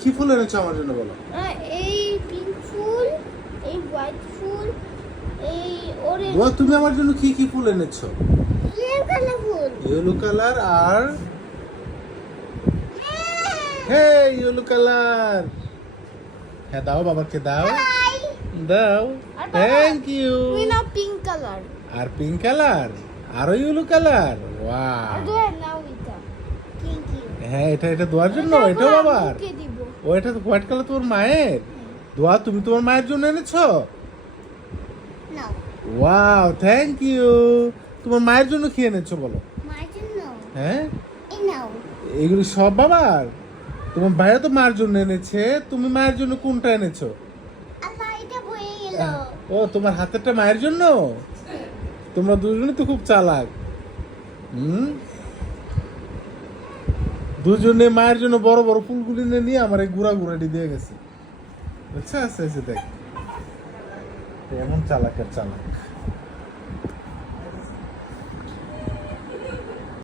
কি ফুল এনেছো আমার জন্য বলো? এই পিঙ্ক ফুল, এই হোয়াইট ফুল, এই অরেঞ্জ। দোয়া, তুমি আমার জন্য কি কি ফুল এনেছো? ইয়েলো কালার ফুল। ইয়েলো কালার আর হে ইয়েলো কালার। হ্যাঁ দাও, বাবাকে দাও। দাও। আর বাবা, থ্যাংক ইউ। তুমি নাও পিঙ্ক কালার। আর পিঙ্ক কালার, আরো ইয়েলো কালার। আর ওয়াও। দোয়া নাও এটা। Thank you. হ্যাঁ, এটা দোয়ার জন্য, এটাও বাবার। ওকে দিব। ও, এটা তো হোয়াইট কালার তোমার মায়ের। দোয়া, তুমি তোমার মায়ের জন্য এনেছো? নাও। Wow, thank you. তোমার মায়ের জন্য কি এনেছো বলো? মায়ের জন্য হ্যাঁ, এই নাও। এগুলো সব বাবার। তোমার ভাইয়া তো মার জন্য এনেছে, তুমি মায়ের জন্য কোনটা এনেছো? আল্লাহ, এটা বয়ে গেল। ও, তোমার হাতেরটা মায়ের জন্য। তোমরা দুজনে তো খুব চালাক। দুজনে মায়ের জন্য বড় বড় ফুলগুলি নিয়ে আমার এই গুড়া গুড়াটি দিয়ে গেছে। আচ্ছা আচ্ছা আচ্ছা, দেখ এমন চালাকের চালাক।